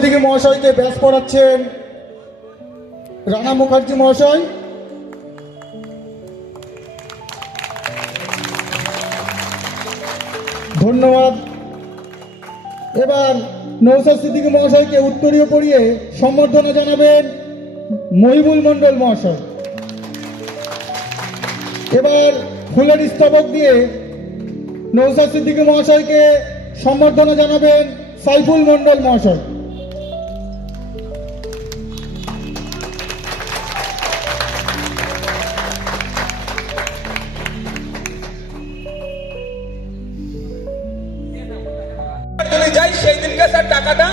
সিদ্দিকী মহাশয়কে ব্যাস পড়াচ্ছেন রানা মুখার্জি মহাশয়। ধন্যবাদ। এবার নওশাদ সিদ্দিকী মহাশয়কে উত্তরীয় পড়িয়ে সম্বর্ধনা জানাবেন মহিবুল মণ্ডল মহাশয়। এবার ফুলের স্তবক দিয়ে নওশাদ সিদ্দিকী মহাশয়কে সম্বর্ধনা জানাবেন সাইফুল মণ্ডল মহাশয়। যাই সেই দিনকে স্যার টাকাটা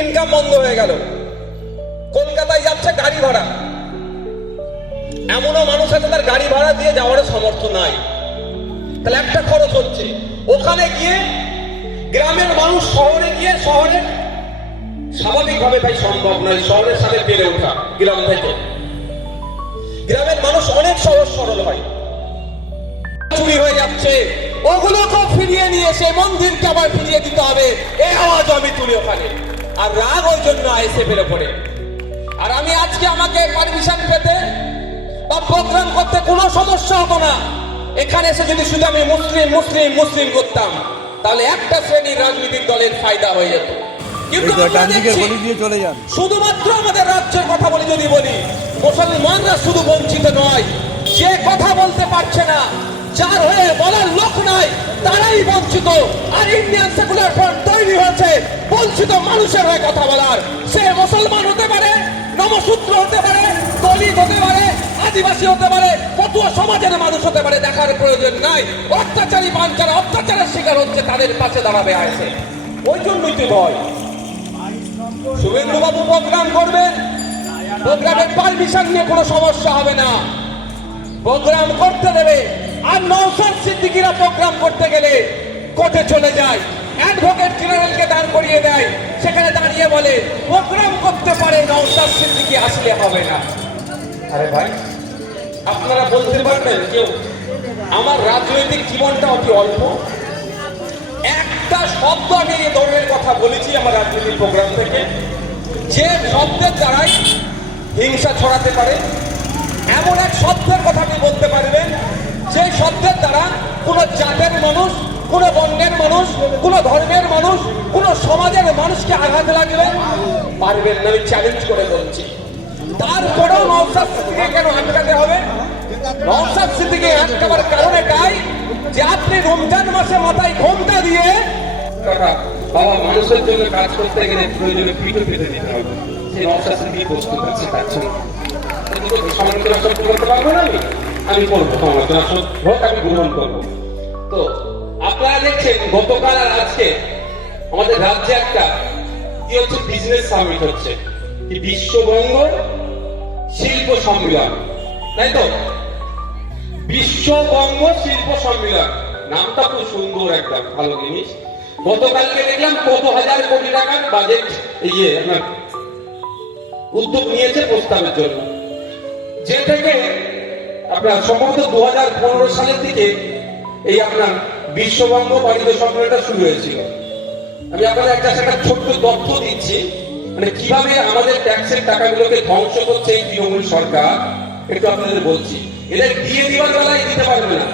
ইনকাম বন্ধ হয়ে গেল। কলকাতায় যাচ্ছে গাড়ি ভাড়া, এমনও মানুষ আছে তার গাড়ি ভাড়া দিয়ে যাওয়ার সামর্থ্য নাই, তাহলে একটা খরচ হচ্ছে। ওখানে গিয়ে গ্রামের মানুষ শহরে গিয়ে, শহরে স্বাভাবিকভাবে তাই সম্ভব নয় শহরের সাথে বেড়ে ওঠা। গ্রাম থেকে গ্রামের মানুষ অনেক সহজ সরল হয়, চুরি হয়ে যাচ্ছে, ওগুলোকে ফিরিয়ে নিয়ে এসে মন্দিরকে আবার ফিরিয়ে দিতে হবে, এই আওয়াজ আমি তুলি ওখানে। আর রাগ ওই জন্য এসে বেড়ে পড়ে। আর আমি আজকে আমাকে পারমিশন পেতে বা প্রোগ্রাম করতে কোনো সমস্যা হতো না। এখানে এসে যদি শুধু আমি মুসলিম মুসলিম মুসলিম করতাম তাহলে একটা শ্রেণীর রাজনৈতিক দলের ফায়দা হয়ে যেত। কিন্তু শুধুমাত্র আমাদের রাজ্যের কথা বলি, যদি বলি মুসলমানরা শুধু বঞ্চিত নয়, যে কথা বলতে পারছে না, যার হয়ে বলার লোক নাই, তারাই বঞ্চিত। আর ইন্ডিয়ান সেকুলার ফ্রন্ট তৈরি হয়েছে বঞ্চিত মানুষের হয়ে কথা বলার। সে মুসলমান হতে পারে, নমশূদ্র হতে পারে, দলিত হতে পারে, আদিবাসী হতে পারে, পটুয়া সমাজের মানুষ হতে পারে, দেখার প্রয়োজন নাই। অত্যাচারী মান যারা অত্যাচারের শিকার হচ্ছে তাদের পাশে দাঁড়াবে আসে। ওই জন্যই তো ভয়। শুভেন্দু বাবু প্রোগ্রাম করবেন, প্রোগ্রামের পারমিশন নিয়ে কোনো সমস্যা হবে না, প্রোগ্রাম করতে দেবে। আর নওশাদ সিদ্দিকীরা প্রোগ্রাম করতে গেলে কোর্টে চলে যায়, অ্যাডভোকেট জেনারেলকে দাঁড় করিয়ে দেয়, সেখানে দাঁড়িয়ে বলে প্রোগ্রাম করতে পারে, নওশাদ সিদ্দিকী আসলে হবে না। আরে ভাই, আপনারা বলতে পারবেন কেউ আমার রাজনৈতিক জীবনটা অতি অল্প? একটা শব্দ আমি এই ধরনের কথা বলেছি আমার রাজনৈতিক প্রোগ্রাম থেকে, যে শব্দের দ্বারাই হিংসা ছড়াতে পারে, এমন এক শব্দের কথা আপনি বলতে পারবেন যে শব্দের দ্বারা কোন জাতের মানুষ, কোন বর্ণের মানুষ, কোন ধর্মের মানুষ, কোন সমাজের মানুষকে আঘাত লাগবে পারবেন না। আমি চ্যালেঞ্জ করে বলছি। তারপরেও নওশাদ সিদ্দিকীকে কেন আটকাতে হবে? নওশাদ সিদ্দিকীকে আটকাবার কারণ এটাই যে আপনি রমজান মাসে মাথায় ঘোমটা দিয়ে বাবা মানুষের জন্য কাজ করতে গেলে প্রয়োজনে পিঠে পেতে দিতে হবে। সেই নওশাদ সিদ্দিকী প্রস্তুত আছে তার জন্য। সমালোচনা সহ্য করতে পারবো না, আমি করবো সমালোচনা, ভোট আমি গ্রহণ করবো। তো আপনারা দেখছেন গতকাল আর আজকে আমাদের রাজ্যে একটা কি হচ্ছে, বিজনেস সামিট হচ্ছে, বিশ্ববঙ্গ শিল্প সম্মেলন, তাই তো? বিশ্ববঙ্গ শিল্প সম্মেলন নামটা খুব সুন্দর, একটা ভালো জিনিস। গতকালকে দেখলাম কত হাজার কোটি টাকার বাজেট আপনার উদ্যোগ নিয়েছে প্রস্তাবের জন্য, যে থেকে আপনার সম্ভবত 2015 সালের দিকে এই আপনার বিশ্ববঙ্গ বাণিজ্য সম্মেলনটা শুরু হয়েছিল। আমি আপনাদের একটা ছোট্ট তথ্য দিচ্ছি, মানে কিভাবে আমাদের ট্যাক্সের টাকাগুলোকে ধ্বংস করছে এই তৃণমূল সরকার, একটু আপনাদের বলছি। এদের দিয়ে দিবার বেলায় দিতে পারবে না।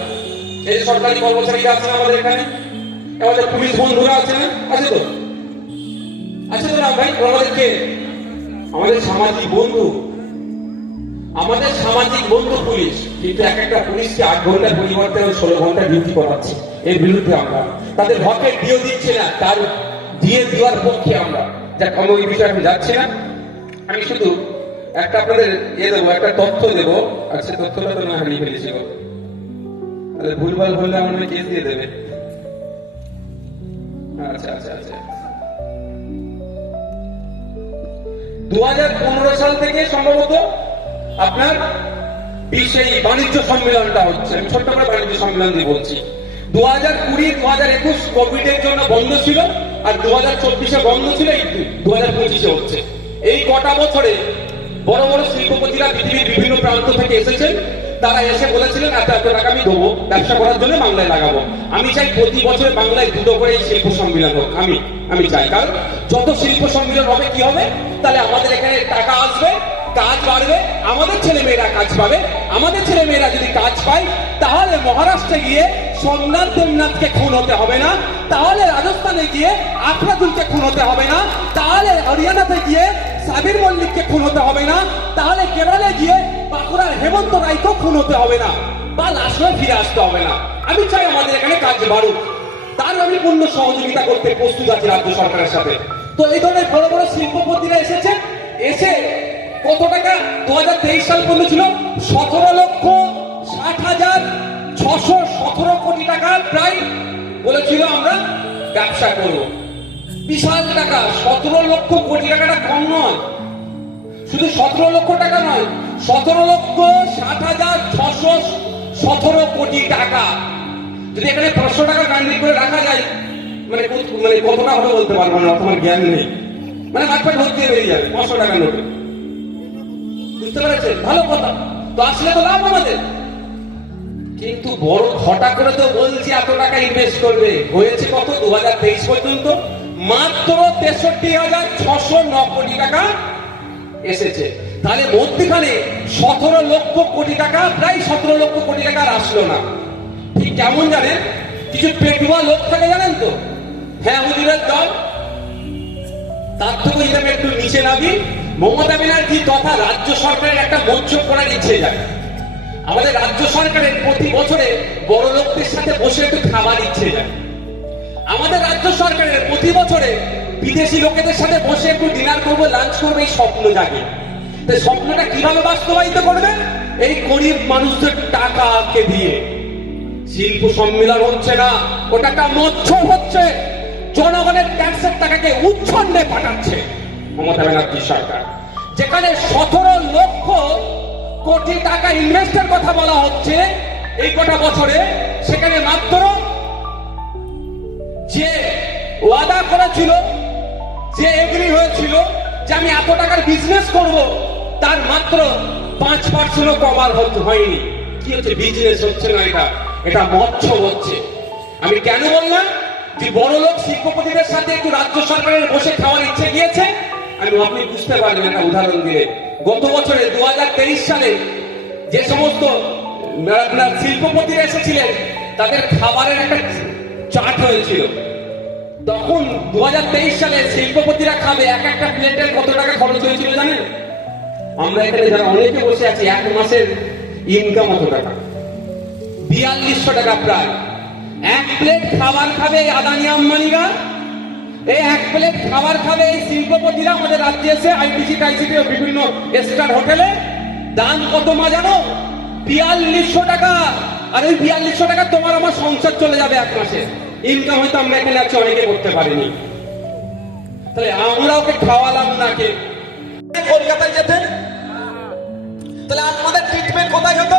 এই সরকারি কর্মচারীরা আছেন আমাদের এখানে, আমাদের পুলিশ বন্ধুরা আছেন, আছে তো? আছে তো না ভাই? আমাদেরকে আমাদের সামাজিক বন্ধু, আমাদের সামাজিক বন্ধু পুলিশ, কিন্তু এক একটা পুলিশকে 8 ঘন্টার পরিবর্তে 16 ঘন্টা ডিউটি করাচ্ছে। এর বিরুদ্ধে আমরা, তাদের হকের ডিও দিচ্ছে না, তার দিয়ে দেওয়ার পক্ষে আমরা। যাক, আমি ওই বিষয়ে আমি যাচ্ছি না। আমি শুধু একটা আপনাদের দেবো, একটা তথ্য দেবো। আর সে তথ্যটা তো না হারিয়ে ফেলেছি, তাহলে ভুলভাল বললে আমার কেস দিয়ে দেবে। আচ্ছা আচ্ছা আচ্ছা, 2015 সাল থেকে সম্ভবত আপনার এই বাণিজ্য সম্মেলনটা হচ্ছে। আমি ছোট্ট করে বাণিজ্য সম্মেলন দিয়ে বলছি। 2020, 2021 কোভিড এর জন্য বন্ধ ছিল, আর 2024 বন্ধ ছিল, এই 2025 হচ্ছে। এই কটা বছরে বড় বড় শিল্পপতিরা পৃথিবীর বিভিন্ন প্রান্ত থেকে এসেছেন, তারা এসে বলেছিলেন এত এত টাকা আমি দেবো ব্যবসা করার জন্য, বাংলায় লাগাবো। আমি চাই প্রতি বছর বাংলায় 2টো করে এই শিল্প সম্মেলন হোক। আমি আমি চাই, কারণ যত শিল্প সম্মিলন হবে কি হবে, তাহলে আমাদের এখানে টাকা আসবে, কাজ বাড়বে, আমাদের ছেলে মেয়েরা কাজ পাবে। আমাদের ছেলে মেয়েরা যদি কাজ পায়, তাহলে মহারাষ্ট্রে গিয়ে সোমনাথ দেবনাথকে খুন হতে হবে না, তাহলে রাজস্থানে গিয়ে আফরাদুলকে খুন হতে হবে না, তাহলে হরিয়ানাতে গিয়ে সাবির মল্লিককে খুন হতে হবে না, তাহলে কেরলে গিয়ে বাঁকুড়ার হেমন্ত রায়কেও খুন হতে হবে না, বা লাশ হয়ে ফিরে আসতে হবে না। আমি চাই আমাদের এখানে কাজ বাড়ুক, তার আমি পূর্ণ সহযোগিতা করতে প্রস্তুত আছি রাজ্য সরকারের সাথে। তো এই ধরনের বড় বড় শিল্পপতিরা এসে কত টাকা 2023 সাল পর্যন্ত ছিল 17,60,617 কোটি টাকা প্রায় বলেছিল আমরা ব্যবসা করব। বিশাল টাকা, 17 লক্ষ কোটি টাকাটা কম নয়, শুধু 17 লক্ষ টাকা নয়, 17,60,617 কোটি টাকা। যদি এখানে 500 টাকা গান্ডি করে রাখা যায়, মানে কতটা হবে বলতে পারবো না, তোমার জ্ঞান নেই, মানে বাটপাট ভর্তি বেরিয়ে যাবে 500 টাকা নোটে। বুঝতে পেরেছেন? ভালো কথা, তো আসলে তো লাভ আমাদের। কিন্তু বড় ঘটা করে তো বলছি এত টাকা ইনভেস্ট করবে, হয়েছে কত 2023 পর্যন্ত মাত্র 63,609 কোটি টাকা এসেছে। তাহলে মধ্যখানে 17 লক্ষ কোটি টাকা, প্রায় 17 লক্ষ কোটি টাকা আর আসলো না। ঠিক কেমন জানেন, কিছু পেটুয়া লোক থাকে জানেন তো, হ্যাঁ হুজুরের দল, তার থেকে যদি আমি একটু নিচে নামি, মমতা ব্যানার্জি তথা রাজ্য সরকারের একটা মঞ্চ করার ইচ্ছে যায়। আমাদের রাজ্য সরকারের প্রতি বছরে বড় লোকদের সাথে বসে একটু খাবার ইচ্ছে যায়। আমাদের রাজ্য সরকারের প্রতি বছরে বিদেশি লোকেদের সাথে বসে একটু ডিনার করবো, লাঞ্চ করবো, এই স্বপ্ন জাগে। তাই স্বপ্নটা কিভাবে বাস্তবায়িত করবে? এই গরিব মানুষদের টাকাকে দিয়ে। শিল্প সম্মেলন হচ্ছে না, ওটা একটা মৎস্য হচ্ছে, জনগণের ট্যাক্সের টাকাকে উচ্ছন্নে পাঠাচ্ছে মমতা ব্যানার্জি সরকার। যেখানে 17 লক্ষ কোটি টাকা ইনভেস্টের কথা বলা হচ্ছে এই কটা বছরে, সেখানে মাত্র যে ওয়াদা করেছিল, যে এগ্রি হয়েছিল যে আমি এত টাকার বিজনেস করব, তার মাত্র 5% কভার হয়নি। কি হচ্ছে? বিজনেস হচ্ছে না, এটা মৎস্য হচ্ছে। আমি কেন বললাম যে বড় লোক শিল্পপতিদের সাথে একটু রাজ্য সরকারের বসে খাওয়ার ইচ্ছে গিয়েছে? আপনি বুঝতে পারবেন একটা উদাহরণ দিয়ে। গত বছরে 2023 সালে যে সমস্ত শিল্পপতিরা এসেছিলেন, তাদের খাবারের একটা চার্ট হয়েছিল। তখন 2023 সালে শিল্পপতিরা খাবে, এক একটা প্লেটের কত টাকা খরচ হয়েছিল জানেন? আমরা এখানে যারা অনেকে বসে আছি, এক মাসের ইনকাম কত টাকা? 4200 টাকা প্রায়। এক প্লেট খাবার খাবে আদানি আম্বানিরা, এই এক প্লেট খাবার খাবে এই শিল্পপতিরা আমাদের রাজ্যে এসে আইটিসি টাইসিটি ও বিভিন্ন স্টার হোটেলে। দাম কত মা জানো? 4200 টাকা। আর ওই 4200 টাকা তোমার আমার সংসার চলে যাবে এক মাসে। ইনকাম হয়তো আমরা এখানে আছি অনেকে করতে পারিনি, তাহলে আমরা ওকে খাওয়ালাম না। কে কলকাতায় যেতেন, তাহলে আপনাদের ট্রিটমেন্ট কোথায় হতো?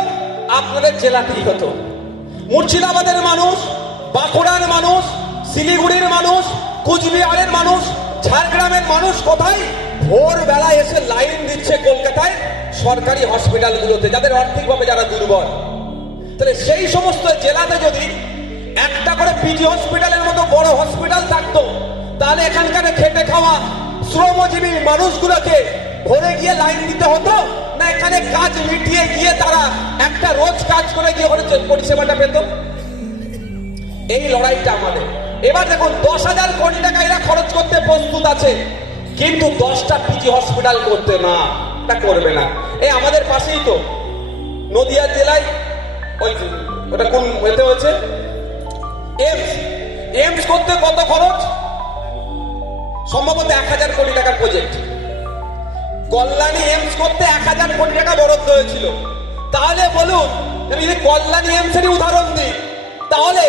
আপনাদের জেলাতেই হতো। মুর্শিদাবাদের মানুষ, বাঁকুড়ার মানুষ, শিলিগুড়ির মানুষ, কুচবিহারের মানুষ, ঝাড়গ্রামের মানুষ কোথায়? ভোরবেলায় এসে লাইন দিচ্ছে কলকাতায় সরকারি হসপিটালগুলোতে, যাদের আর্থিকভাবে যারা দুর্বল। তাহলে সেই সমস্ত জেলাতে যদি একটা করে পিজি হসপিটালের মতো বড় হসপিটাল থাকতো, তাহলে এখানকার খেটে খাওয়া শ্রমজীবী মানুষগুলোকে ভোরে গিয়ে লাইন দিতে হতো না? এখানে কাজ মিটিয়ে গিয়ে তারা একটা রোজ কাজ করে গিয়ে পরিষেবাটা পেত। এই লড়াইটা আমাদের। এবার দেখুন, 10,000 কোটি টাকা এরা খরচ করতে প্রস্তুত আছে, কিন্তু 10টা পিজি হসপিটাল করতে না, তা করবে না। এই আমাদের পাশেই তো নদিয়া জেলায় ওই ওটা কোন এতে হয়েছে এমস করতে কত খরচ? সম্ভবত 1000 কোটি টাকার প্রজেক্ট। কল্যাণী এমস করতে 1000 কোটি টাকা বরাদ্দ হয়েছিল। তাহলে বলুন, আমি যদি কল্যাণী এমসেরই উদাহরণ দিই, তাহলে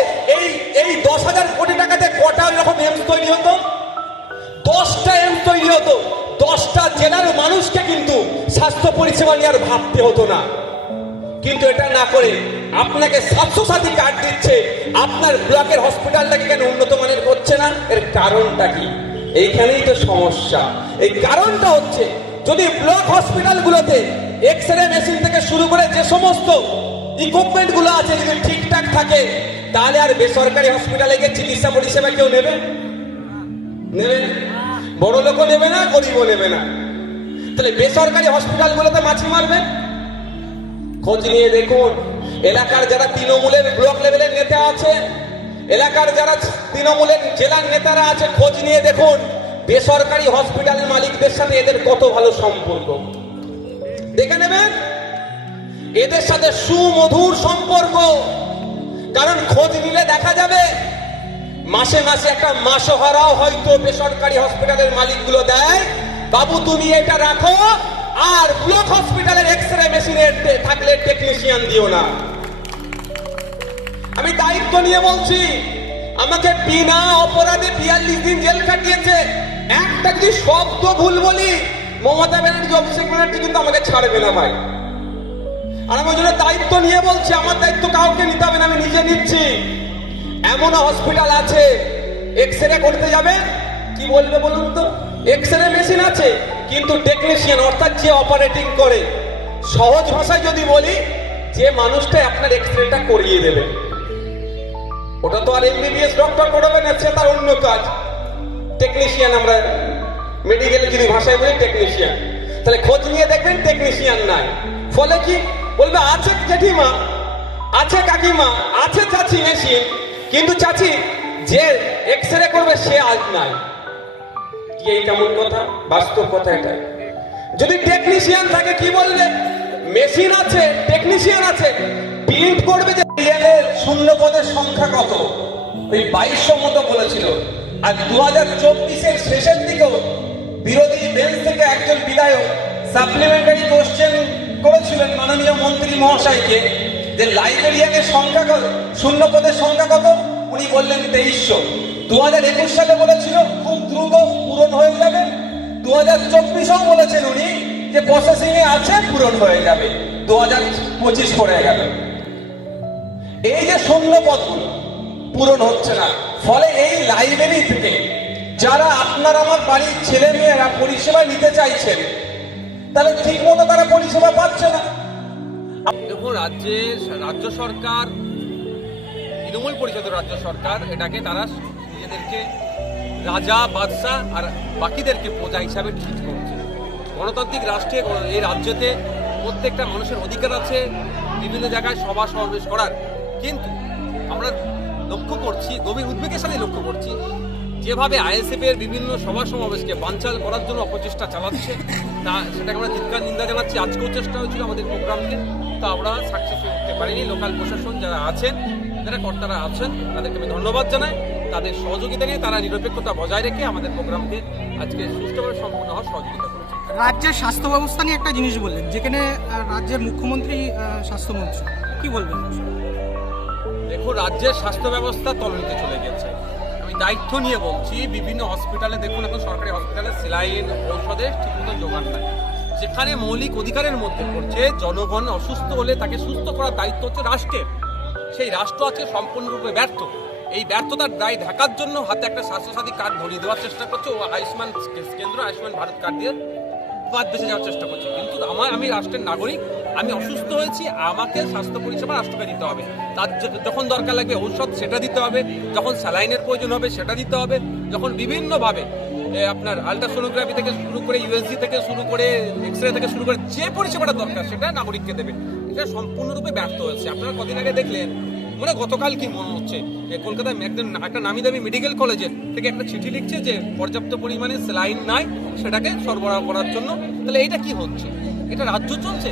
এই 10,000 কোটি টাকাতে কটা এরকম এমস তৈরি হতো? 10টা এমস তৈরি হতো। 10টা জেলার মানুষকে কিন্তু স্বাস্থ্য পরিষেবা নিয়ে আর ভাবতে হতো না। কিন্তু এটা না করে আপনাকে স্বাস্থ্যসাথী কার্ড দিচ্ছে, আপনার ব্লকের হসপিটালটাকে কেন উন্নত মানের করছে না? এর কারণটা কি? এইখানেই তো সমস্যা। এই কারণটা হচ্ছে, যদি ব্লক হসপিটালগুলোতে এক্সরে মেশিন থেকে শুরু করে যে সমস্ত ইকুইপমেন্ট গুলো আছে যদি ঠিকঠাক থাকে, তাহলে আর বেসরকারি হসপিটালে গিয়ে চিকিৎসা পরিষেবা কেউ নেবে? নেবে? বড় লোকও নেবে না, গরিবও নেবে না। তাহলে বেসরকারি হসপিটালগুলোতে মাছি মারবে? খোঁজ নিয়ে দেখুন, এলাকার যারা তৃণমূলের ব্লক লেভেলের নেতা আছে, এলাকার যারা তৃণমূলের জেলার নেতারা আছে, খোঁজ নিয়ে দেখুন বেসরকারি হসপিটালের মালিকদের সাথে এদের কত ভালো সম্পর্ক। দেখে নেবেন এদের সাথে সুমধুর সম্পর্ক। কারণ খোঁজ নিলে দেখা যাবে মাসে মাসে একটা মাসোহারাও হয়তো বেসরকারি হসপিটালের মালিকগুলো দেয়, বাবু তুমি এটা রাখো, আর ব্লক হসপিটালের এক্সরে মেশিনের থাকলে টেকনিশিয়ান দিও না। আমি দায়িত্ব নিয়ে বলছি, আমাকে বিনা অপরাধে 42 দিন জেল কাটিয়েছে। একটা যদি শব্দ ভুল বলি, মমতা ব্যানার্জি, অভিষেক ব্যানার্জি কিন্তু আমাকে ছাড়বে না ভাই। আর আমি ওই জন্য দায়িত্ব নিয়ে বলছি, আমার দায়িত্ব কাউকে নিতে হবে না, আমি নিজে নিচ্ছি। এমন হসপিটাল আছে এক্সরে করতে যাবে, কি বলবে বলুন তো, এক্সরে মেশিন আছে কিন্তু টেকনিশিয়ান অর্থাৎ যে অপারেটিং করে, সহজ ভাষায় যদি বলি, যে মানুষটা আপনার এক্সরেটা করিয়ে দেবে। ওটা তো আর এমবিবিএস ডক্টর করবে না, সে তার অন্য কাজ। টেকনিশিয়ান আমরা মেডিকেলে যদি ভাষায় বলি টেকনিশিয়ান। তাহলে খোঁজ নিয়ে দেখবেন টেকনিশিয়ান নাই। ফলে কি বলবে, আছে জেঠিমা, আছে কাকিমা, আছে চাচি মেশিন, কিন্তু চাচি যে এক্সরে করবে সে আজ নাই। কি এই কেমন কথা? বাস্তব কথা এটাই। যদি টেকনিশিয়ান থাকে কি বলবে, মেশিন আছে, টেকনিশিয়ান আছে, প্রিন্ট করবে যে রিয়েলের শূন্য পদের সংখ্যা কত, ওই 2200 মতো বলেছিল। আর 2024-এর শেষের দিকেও বিরোধী বেঞ্চ থেকে একজন বিধায়ক সাপ্লিমেন্টারি কোশ্চেন করেছিলেন মাননীয় মন্ত্রী মহাশয়কে, যে লাইব্রেরিয়ানের সংখ্যা কত, শূন্য পদের সংখ্যা কত, উনি বললেন 2300। 2021 সালে বলেছিল খুব দ্রুত পূরণ হয়ে যাবে। 2024-এও বলেছেন উনি যে প্রসেসিং এ আছে, পূরণ হয়ে যাবে। 2025 পড়ে গেল। এই যে শূন্য পদগুলো পূরণ হচ্ছে না, ফলে এই লাইব্রেরি থেকে যারা আপনার আমার বাড়ির ছেলে মেয়েরা পরিষেবা নিতে চাইছেন, তাহলে ঠিক মতো তারা পরিষেবা পাচ্ছে না। দেখুন, রাজ্য সরকার, তৃণমূল পরিষদ রাজ্য সরকার, এটাকে তারা নিজেদেরকে রাজা বাদশাহ আর বাকিদেরকে প্রজা হিসাবে ট্রিট করছে। গণতান্ত্রিক রাষ্ট্রে এই রাজ্যতে প্রত্যেকটা মানুষের অধিকার আছে বিভিন্ন জায়গায় সভা সমাবেশ করার, কিন্তু আমরা লক্ষ্য করছি, গভীর উদ্বেগের সাথে লক্ষ্য করছি, যেভাবে আইএসএফ এর বিভিন্ন সভা সমাবেশকে বানচাল করার জন্য অপচেষ্টা চালাচ্ছে, তা সেটাকে আমরা ধিক্কার নিন্দা জানাচ্ছি। আজকেও চেষ্টা হয়েছিল আমাদের প্রোগ্রামকে, তা আমরা সাকসেস করতে পারিনি। লোকাল প্রশাসন যারা আছেন, যারা কর্তারা আছেন, তাদেরকে আমি ধন্যবাদ জানাই। তাদের সহযোগিতা নিয়ে তারা নিরপেক্ষতা বজায় রেখে আমাদের প্রোগ্রামকে আজকে সুষ্ঠুভাবে সম্পূর্ণ হওয়ার সহযোগিতা করেছে। রাজ্যের স্বাস্থ্য ব্যবস্থা নিয়ে একটা জিনিস বললেন, যেখানে রাজ্যের মুখ্যমন্ত্রী স্বাস্থ্যমন্ত্রী, কি বলবেন? দেখো, রাজ্যের স্বাস্থ্য ব্যবস্থা তলানিতে চলে গেছে। আমি দায়িত্ব নিয়ে বলছি, বিভিন্ন হসপিটালে দেখুন, এখন সরকারি হসপিটালে সেলাইন, ঔষধের ঠিকমতো জোগান নাই। যেখানে মৌলিক অধিকারের মধ্যে পড়ছে, জনগণ অসুস্থ হলে তাকে সুস্থ করার দায়িত্ব হচ্ছে রাষ্ট্রের, সেই রাষ্ট্র আজকে সম্পূর্ণরূপে ব্যর্থ। এই ব্যর্থতার দায় ঢাকার জন্য হাতে একটা স্বাস্থ্যসাথী কার্ড ধরিয়ে দেওয়ার চেষ্টা করছে, ও আয়ুষ্মান কেন্দ্র, আয়ুষ্মান ভারত কার্ড দিয়ে বাদ বেঁচে যাওয়ার চেষ্টা করছে। কিন্তু আমি রাষ্ট্রের নাগরিক, আমি অসুস্থ হয়েছি, আমাকে স্বাস্থ্য পরিষেবা রাষ্ট্রকে দিতে হবে। তার যখন দরকার লাগবে ঔষধ সেটা দিতে হবে, যখন স্যালাইনের প্রয়োজন হবে সেটা দিতে হবে, যখন বিভিন্নভাবে আপনার আলট্রাসোনোগ্রাফি থেকে শুরু করে, ইউএসজি থেকে শুরু করে, এক্সরে থেকে শুরু করে যে পরিষেবাটা দরকার সেটা নাগরিককে দেবে। এটা সম্পূর্ণরূপে ব্যর্থ হয়েছে। আপনারা কদিন আগে দেখলেন, মানে গতকাল কি মনে হচ্ছে, কলকাতায় একটা নামি দামি মেডিকেল কলেজের থেকে একটা চিঠি লিখছে যে পর্যাপ্ত পরিমাণে স্যালাইন নাই, সেটাকে সরবরাহ করার জন্য। তাহলে এটা কি হচ্ছে? এটা রাজ্য চলছে,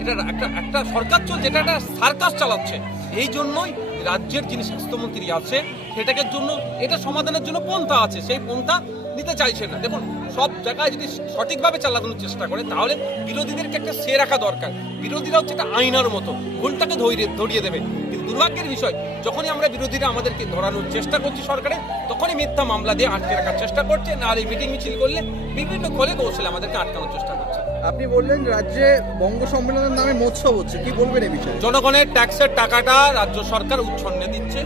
এটা একটা সরকার চলছে, এটা একটা সার্কাস চালাচ্ছে। এই জন্যই রাজ্যের যিনি স্বাস্থ্যমন্ত্রী আছে, সেটাকে জন্য, এটা সমাধানের জন্য পন্থা আছে, সেই পন্থা নিতে চাইছে না। দেখুন, সব জায়গায় যদি সঠিকভাবে চালানোর চেষ্টা করে, তাহলে বিরোধীদেরকে একটা সে রাখা দরকার। বিরোধীরা হচ্ছে একটা আয়নার মতো, ভুলটাকে ধরিয়ে দেবে। কিন্তু দুর্ভাগ্যের বিষয়, যখনই আমরা বিরোধীরা আমাদেরকে ধরানোর চেষ্টা করছি সরকারে, তখনই মিথ্যা মামলা দিয়ে আটকে রাখার চেষ্টা করছে, না আর এই মিটিং মিছিল করলে বিভিন্ন কলে কৌশলে আমাদেরকে আটকানোর চেষ্টা করছে। আপনি বললেন রাজ্যে বঙ্গ সম্মেলনের নামে মৎস্য হচ্ছে, কি বলবেন এই বিষয়ে? জনগণের ট্যাক্সের টাকাটা রাজ্য সরকার উচ্ছন্নে দিচ্ছে,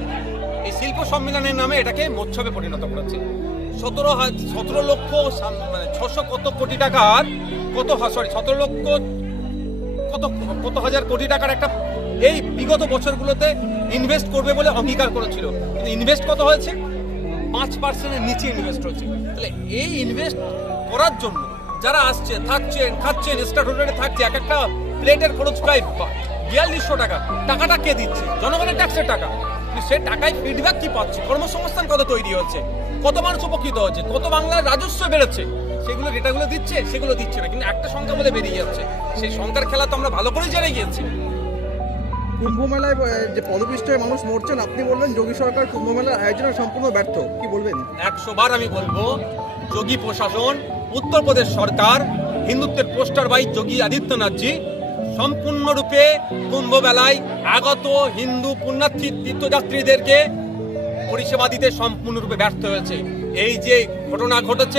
এই শিল্প সম্মেলনের নামে এটাকে মৎস্যবে পরিণত করেছে। 17 লক্ষ মানে 600 কত কোটি টাকার কত হাজার কোটি টাকার একটা এই বিগত বছরগুলোতে ইনভেস্ট করবে বলে অঙ্গীকার করেছিল, কিন্তু ইনভেস্ট কত হয়েছে? 5%-এর নিচে ইনভেস্ট হচ্ছে। তাহলে এই ইনভেস্ট করার জন্য যারা আসছে, থাকছেন, খাচ্ছেন, স্টার্ট হোটেলে থাকছে, এক একটা প্লেটের খরচ প্রায় 4200 টাকা। টাকাটা কে দিচ্ছে? জনগণের ট্যাক্সের টাকা। কিন্তু সে টাকায় ফিডব্যাক কি পাচ্ছে? কর্মসংস্থান কত তৈরি হচ্ছে, কত মানুষ উপকৃত হচ্ছে, কত বাংলার রাজস্ব বেড়েছে, সেগুলো ডেটাগুলো দিচ্ছে? সেগুলো দিচ্ছে না, কিন্তু একটা সংখ্যা বলে বেরিয়ে যাচ্ছে। সেই সংখ্যার খেলা তো আমরা ভালো করেই জেনে গিয়েছি। কুম্ভ মেলায় যে পদপিষ্ট হয়ে মানুষ মরছেন, আপনি বলবেন যোগী সরকার কুম্ভ মেলার আয়োজনে সম্পূর্ণ ব্যর্থ, কি বলবেন? 100 বার আমি বলবো, যোগী প্রশাসন, উত্তরপ্রদেশ সরকার, হিন্দুত্বের পোস্টার বাই যোগী আদিত্যনাথজি সম্পূর্ণরূপে কুম্ভ মেলায় আগত হিন্দু পুণ্যার্থী তীর্থযাত্রীদেরকে পরিষেবা দিতে সম্পূর্ণরূপে ব্যর্থ হয়েছে। এই যে ঘটনা ঘটেছে